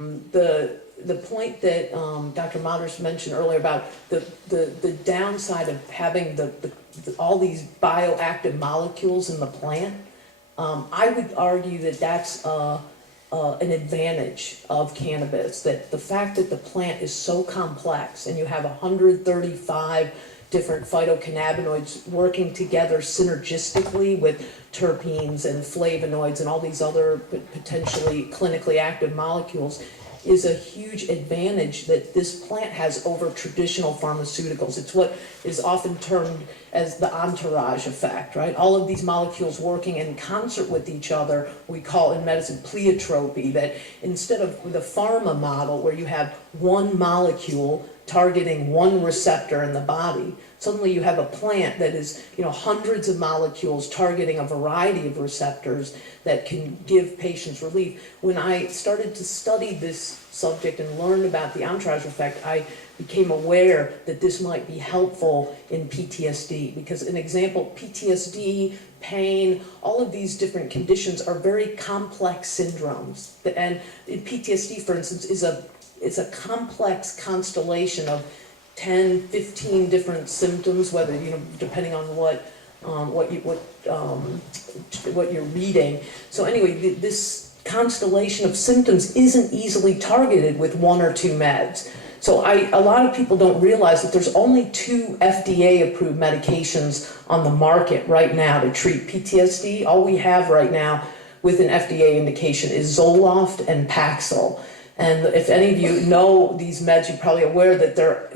The point that Dr. Motters mentioned earlier about the downside of having all these bioactive molecules in the plant, I would argue that that's an advantage of cannabis, that the fact that the plant is so complex and you have 135 different phytocannabinoids working together synergistically with terpenes and flavonoids and all these other potentially clinically active molecules is a huge advantage that this plant has over traditional pharmaceuticals. It's what is often termed as the entourage effect, right? All of these molecules working in concert with each other, we call in medicine pleiotropy, that instead of the pharma model where you have one molecule targeting one receptor in the body, suddenly you have a plant that is, hundreds of molecules targeting a variety of receptors that can give patients relief. When I started to study this subject and learned about the entourage effect, I became aware that this might be helpful in PTSD, because an example, PTSD, pain, all of these different conditions are very complex syndromes. And in PTSD, for instance, is a complex constellation of 10, 15 different symptoms, whether, depending on what you're reading. So anyway, this constellation of symptoms isn't easily targeted with one or two meds. So a lot of people don't realize that there's only 2 FDA-approved medications on the market right now to treat PTSD. All we have right now with an FDA indication is Zoloft and Paxil. And if any of you know these meds, you're probably aware that they're,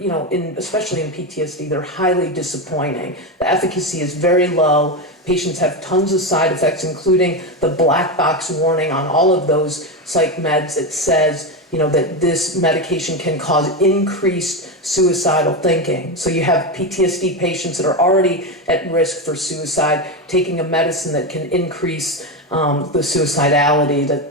especially in PTSD, they're highly disappointing. The efficacy is very low. Patients have tons of side effects, including the black box warning on all of those psych meds that says, that this medication can cause increased suicidal thinking. So you have PTSD patients that are already at risk for suicide, taking a medicine that can increase the suicidality that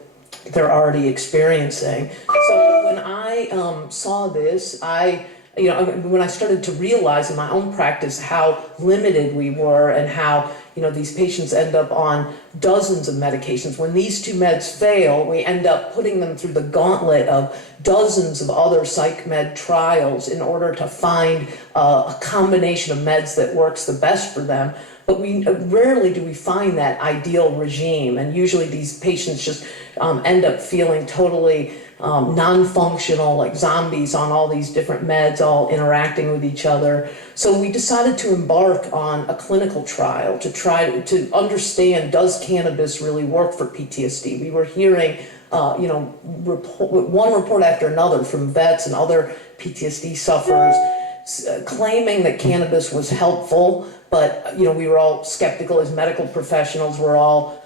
they're already experiencing. So when I saw this, when I started to realize in my own practice how limited we were and how, these patients end up on dozens of medications. When these 2 meds fail, we end up putting them through the gauntlet of dozens of other psych med trials in order to find a combination of meds that works the best for them. But rarely do we find that ideal regime, and usually these patients just end up feeling totally non-functional, like zombies on all these different meds, all interacting with each other. So we decided to embark on a clinical trial to try to understand, does cannabis really work for PTSD? We were hearing one report after another from vets and other PTSD sufferers claiming that cannabis was helpful, but we were all skeptical as medical professionals. We're all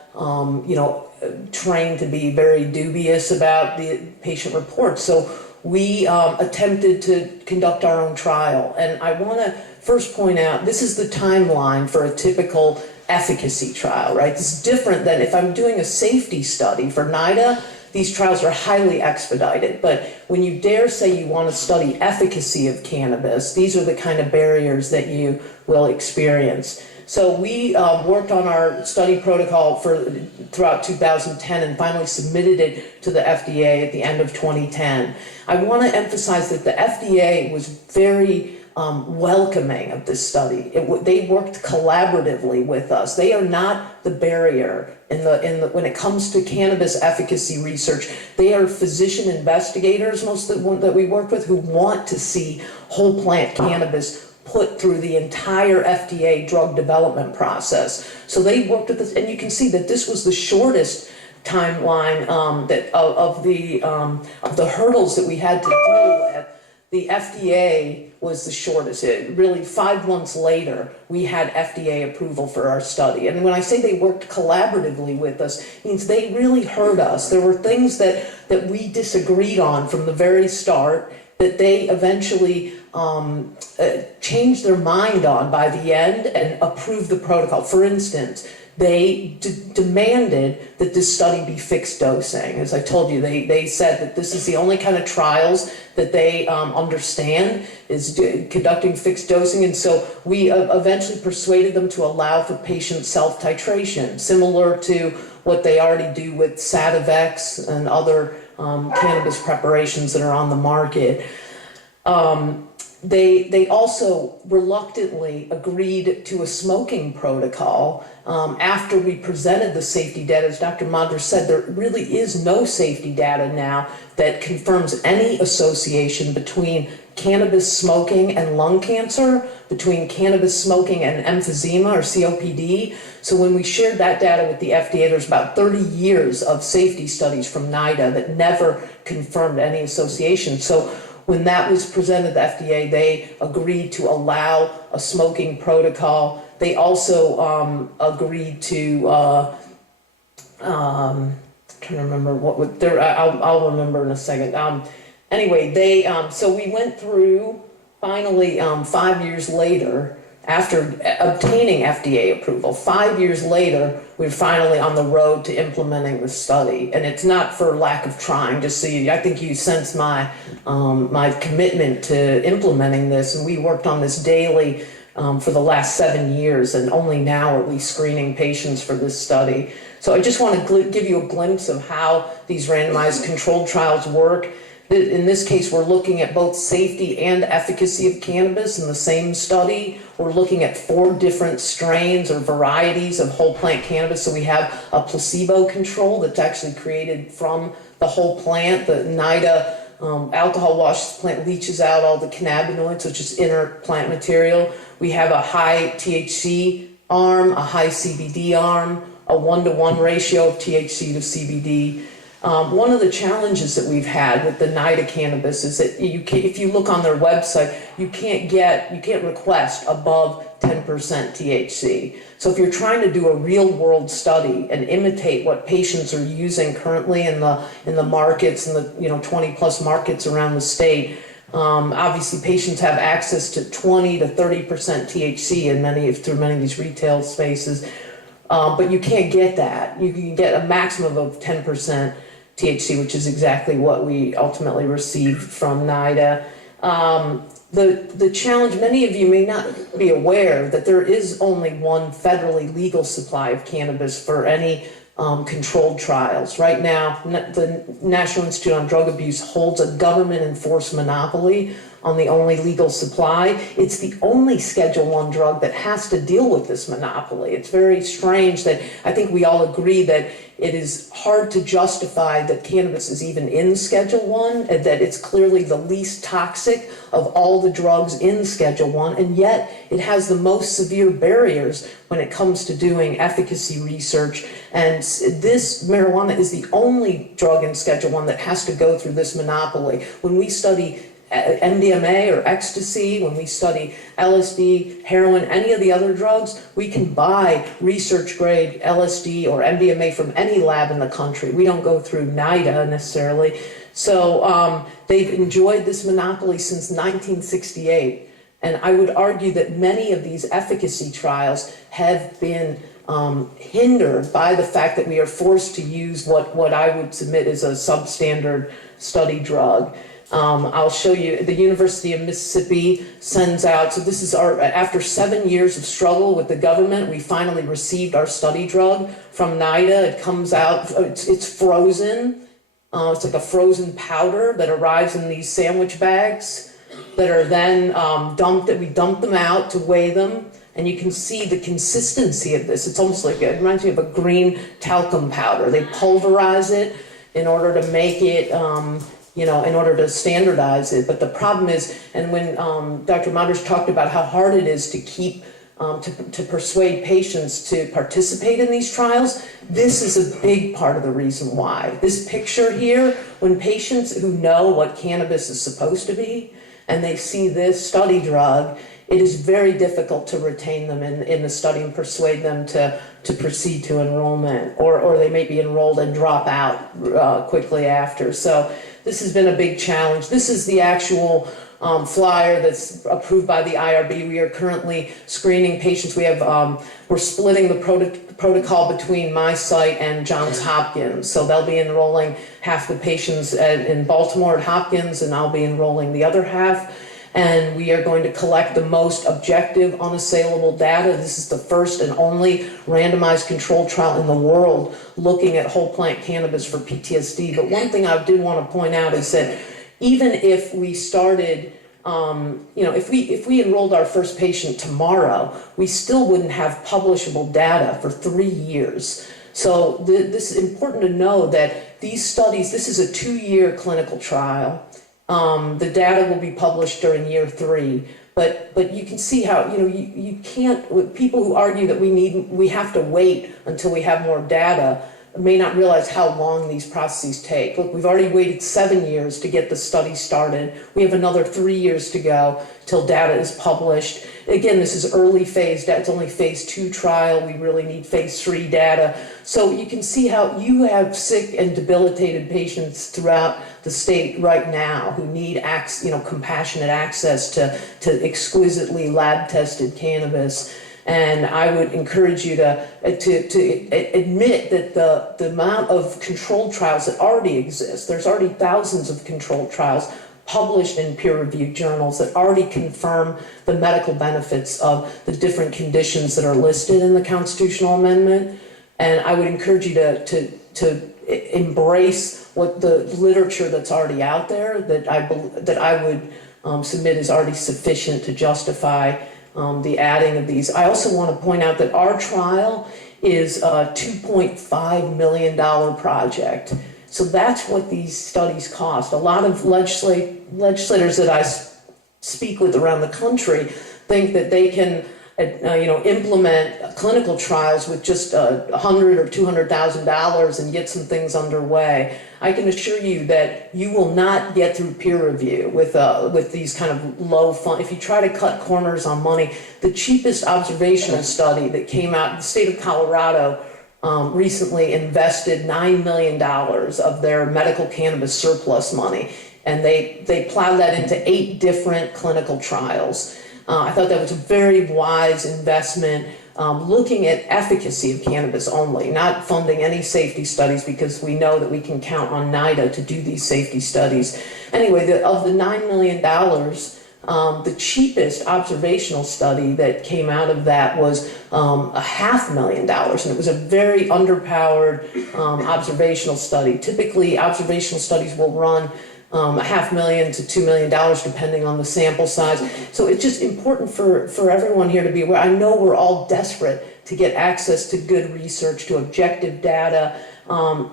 trained to be very dubious about the patient reports. So we attempted to conduct our own trial. And I want to first point out, this is the timeline for a typical efficacy trial, right? This is different than if I'm doing a safety study for NIDA. These trials are highly expedited, but when you dare say you want to study efficacy of cannabis, these are the kind of barriers that you will experience. So we worked on our study protocol throughout 2010 and finally submitted it to the FDA at the end of 2010. I want to emphasize that the FDA was very welcoming of this study. They worked collaboratively with us. They are not the barrier when it comes to cannabis efficacy research. They are physician investigators, most of the ones that we work with, who want to see whole plant cannabis put through the entire FDA drug development process. So they worked with this, and you can see that this was the shortest timeline of the hurdles that we had to deal with. The FDA was the shortest. Really, 5 months later, we had FDA approval for our study. And when I say they worked collaboratively with us, it means they really heard us. There were things that we disagreed on from the very start that they eventually changed their mind on by the end and approved the protocol. For instance, they demanded that this study be fixed dosing. As I told you, they said that this is the only kind of trials that they understand is conducting fixed dosing. And so we eventually persuaded them to allow for patient self-titration, similar to what they already do with Sativex and other cannabis preparations that are on the market. They also reluctantly agreed to a smoking protocol after we presented the safety data. As Dr. Madras said, there really is no safety data now that confirms any association between cannabis smoking and lung cancer, between cannabis smoking and emphysema or COPD. So when we shared that data with the FDA, there's about 30 years of safety studies from NIDA that never confirmed any association. So when that was presented to the FDA, they agreed to allow a smoking protocol. They also agreed to, I'm trying to remember what there. I'll remember in a second. Anyway, so we went through finally 5 years later, after obtaining FDA approval. 5 years later, we're finally on the road to implementing the study, and it's not for lack of trying. Just so I think you sense my my commitment to implementing this, and we worked on this daily for the last 7 years, and only now are we screening patients for this study. So I just want to give you a glimpse of how these randomized controlled trials work. In this case, we're looking at both safety and efficacy of cannabis in the same study. We're looking at 4 different strains or varieties of whole plant cannabis. So we have a placebo control that's actually created from the whole plant. The NIDA alcohol washes plant, leaches out all the cannabinoids, which is inner plant material. We have a high THC arm, a high CBD arm, a 1-to-1 ratio of THC to CBD. One of the challenges that we've had with the NIDA cannabis is that if you look on their website, you can't request above 10% THC. So if you're trying to do a real world study and imitate what patients are using currently in the markets, in the 20 plus markets around the state, obviously patients have access to 20 to 30% THC through many of these retail spaces, but you can't get that. You can get a maximum of 10% THC, which is exactly what we ultimately received from NIDA. The challenge, many of you may not be aware that there is only one federally legal supply of cannabis for any controlled trials. Right now, the National Institute on Drug Abuse holds a government-enforced monopoly on the only legal supply. It's the only Schedule I drug that has to deal with this monopoly. It's very strange that I think we all agree that it is hard to justify that cannabis is even in Schedule I, and that it's clearly the least toxic of all the drugs in Schedule I, and yet it has the most severe barriers when it comes to doing efficacy research. And this marijuana is the only drug in Schedule I that has to go through this monopoly. When we study MDMA or ecstasy, when we study LSD, heroin, any of the other drugs, we can buy research grade LSD or MDMA from any lab in the country. We don't go through NIDA necessarily. So they've enjoyed this monopoly since 1968. And I would argue that many of these efficacy trials have been hindered by the fact that we are forced to use what I would submit is a substandard study drug. I'll show you, the University of Mississippi sends out, so this is after 7 years of struggle with the government, we finally received our study drug from NIDA. It comes out, it's frozen. It's like a frozen powder that arrives in these sandwich bags that are then we dump them out to weigh them. And you can see the consistency of this. It's almost like, it reminds me of a green talcum powder. They pulverize it in order to make it, in order to standardize it. But the problem is, and when Dr. Madras talked about how hard it is to keep, to persuade patients to participate in these trials, this is a big part of the reason why. This picture here, when patients who know what cannabis is supposed to be, and they see this study drug, it is very difficult to retain them in the study and persuade them to proceed to enrollment, or they may be enrolled and drop out quickly after. So this has been a big challenge. This is the actual flyer that's approved by the IRB. We are currently screening patients. We're splitting the protocol between my site and Johns Hopkins. So they'll be enrolling half the patients in Baltimore at Hopkins, and I'll be enrolling the other half. and we are going to collect the most objective, unassailable data. This is the first and only randomized controlled trial in the world looking at whole plant cannabis for PTSD. But one thing I did want to point out is that even if we started, if we enrolled our first patient tomorrow, we still wouldn't have publishable data for 3 years. So this is important to know that these studies, this is a 2-year clinical trial. The data will be published during year 3, but you can see how, you can't, with people who argue that we have to wait until we have more data may not realize how long these processes take. Look, we've already waited 7 years to get the study started. We have another 3 years to go till data is published. Again, this is early phase data. It's only phase 2 trial. We really need phase 3 data. So you can see how you have sick and debilitated patients throughout the state right now who need compassionate access to exquisitely lab-tested cannabis. And I would encourage you to admit that the amount of controlled trials that already exist, there's already thousands of controlled trials published in peer-reviewed journals that already confirm the medical benefits of the different conditions that are listed in the constitutional amendment. And I would encourage you to embrace what the literature that's already out there that I would submit is already sufficient to justify the adding of these. I also want to point out that our trial is a $2.5 million project. So that's what these studies cost. A lot of legislators that I speak with around the country think that they can implement clinical trials with just $100,000 or $200,000 and get some things underway. I can assure you that you will not get through peer review with these kind of low fund. If you try to cut corners on money, the cheapest observational study that came out, the state of Colorado recently invested $9 million of their medical cannabis surplus money, and they plowed that into 8 different clinical trials. I thought that was a very wise investment, looking at efficacy of cannabis only, not funding any safety studies, because we know that we can count on NIDA to do these safety studies. Anyway, of the $9 million, the cheapest observational study that came out of that was $500,000, and it was a very underpowered observational study. Typically, observational studies will run $500,000 to $2 million, depending on the sample size. So it's just important for everyone here to be aware. I know we're all desperate to get access to good research, to objective data.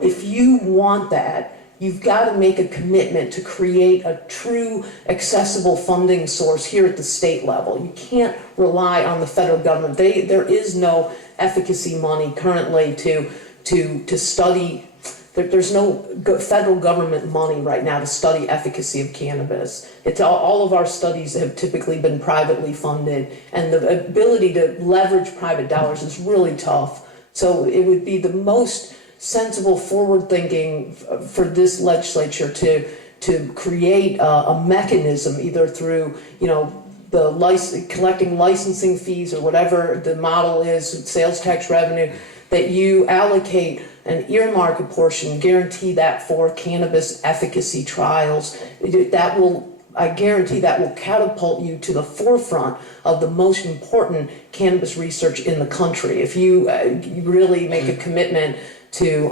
If you want that, you've got to make a commitment to create a true accessible funding source here at the state level. You can't rely on the federal government. There is no efficacy money currently to study. There's no federal government money right now to study efficacy of cannabis. It's all of our studies have typically been privately funded, and the ability to leverage private dollars is really tough. So it would be the most sensible, forward-thinking for this legislature to create a mechanism, either through collecting licensing fees or whatever the model is, sales tax revenue, that you allocate and earmark a portion, guarantee that for cannabis efficacy trials. I guarantee that will catapult you to the forefront of the most important cannabis research in the country. If you really make a commitment to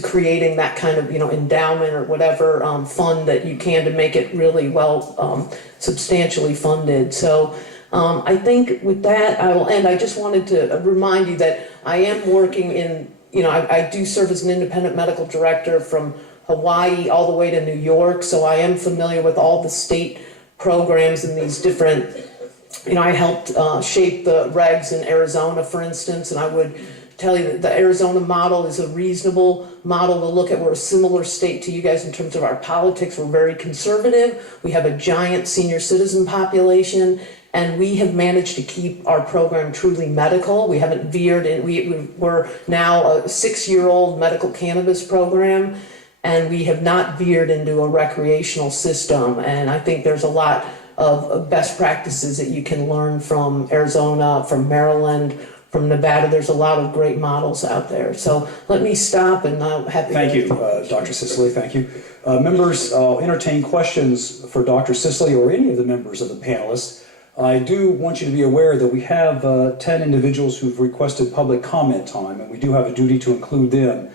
creating that kind of endowment or whatever fund that you can to make it really well substantially funded. So I think with that I will end. I just wanted to remind you that I am working in, I do serve as an independent medical director from Hawaii all the way to New York, so I am familiar with all the state programs and these different, I helped shape the regs in Arizona, for instance, and I would tell you that the Arizona model is a reasonable model to look at. We're a similar state to you guys in terms of our politics. We're very conservative. We have a giant senior citizen population, and we have managed to keep our program truly medical. We haven't veered in. We're now a 6-year-old medical cannabis program, and we have not veered into a recreational system. And I think there's a lot of best practices that you can learn from Arizona, from Maryland, Nevada. There's a lot of great models out there. So let me stop, and I'm happy. Thank you, Dr. Sisley. Thank you. Members, I'll entertain questions for Dr. Sisley or any of the members of the panelists. I do want you to be aware that we have 10 individuals who've requested public comment time, and we do have a duty to include them.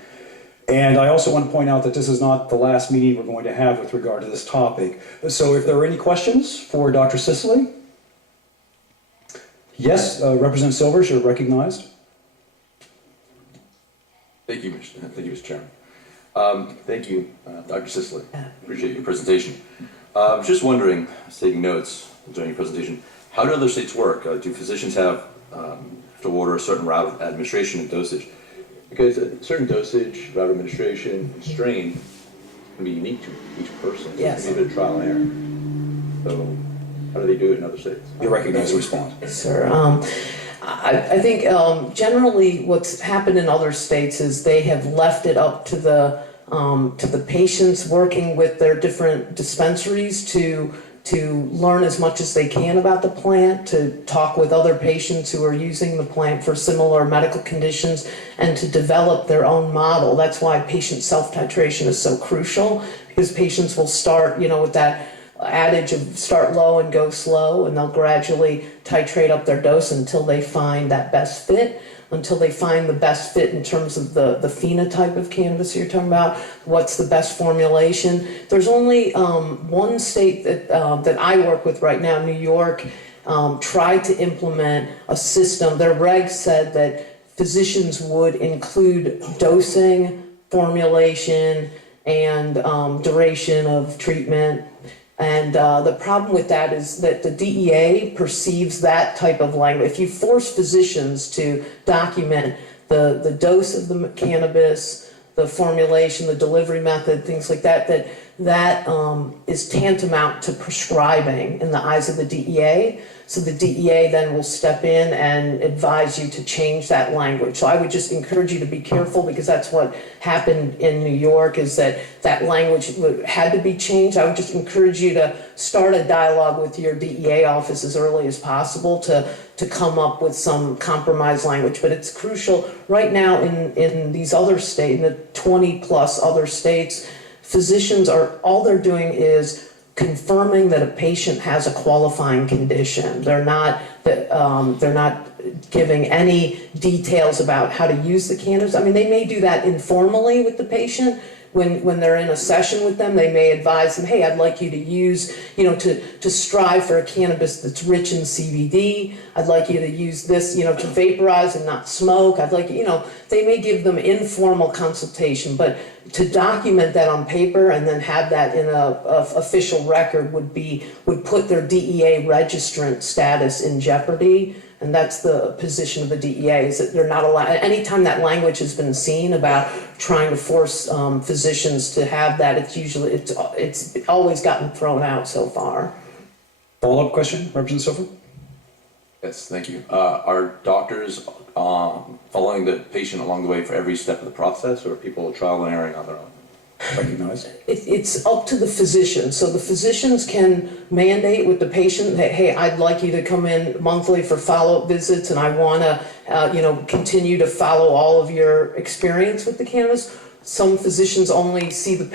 And I also want to point out that this is not the last meeting we're going to have with regard to this topic. So if there are any questions for Dr. Sisley? Yes, Representative Silvers, you're recognized. Thank you, Mr. Chairman. Thank you, Dr. Sisley. Appreciate your presentation. I was just wondering, taking notes during your presentation, how do other states work? Do physicians have to order a certain route of administration and dosage? Because a certain dosage, route of administration, and strain can be unique to each person. Yes. It can be a bit of trial and error. So how do they do it in other states? You're recognized to respond. Yes, sir. I think generally what's happened in other states is they have left it up to the patients working with their different dispensaries to learn as much as they can about the plant, to talk with other patients who are using the plant for similar medical conditions, and to develop their own model. That's why patient self-titration is so crucial, because patients will start, with that adage of start low and go slow, and they'll gradually titrate up their dose until they find that best fit, until they find the best fit in terms of the phenotype of cannabis you're talking about, what's the best formulation. There's only one state that I work with right now, New York, tried to implement a system. Their regs said that physicians would include dosing, formulation, and duration of treatment. And the problem with that is that the DEA perceives that type of language. If you force physicians to document the dose of the cannabis, the formulation, the delivery method, things like that, that is tantamount to prescribing in the eyes of the DEA. So the DEA then will step in and advise you to change that language. So I would just encourage you to be careful, because that's what happened in New York, is that language had to be changed. I would just encourage you to start a dialogue with your DEA office as early as possible to come up with some compromise language. But it's crucial right now in these other states, in the 20 plus other states, physicians all they're doing is confirming that a patient has a qualifying condition. They're not giving any details about how to use the cannabis. I mean, they may do that informally with the patient. When they're in a session with them, they may advise them, hey, I'd like you to use, to strive for a cannabis that's rich in CBD. I'd like you to use this, to vaporize and not smoke. I'd like, they may give them informal consultation, but to document that on paper and then have that in a official record would put their DEA registrant status in jeopardy. And that's the position of the DEA, is that they're not allowed, anytime that language has been seen about trying to force physicians to have that, it's always gotten thrown out so far. Follow-up question, Representative Silver? Yes, thank you. Are doctors following the patient along the way for every step of the process, or are people trial and erroring on their own? Recognized. It's up to the physician. So the physicians can mandate with the patient that, hey, I'd like you to come in monthly for follow-up visits, and I want to, continue to follow all of your experience with the cannabis. Some physicians only see the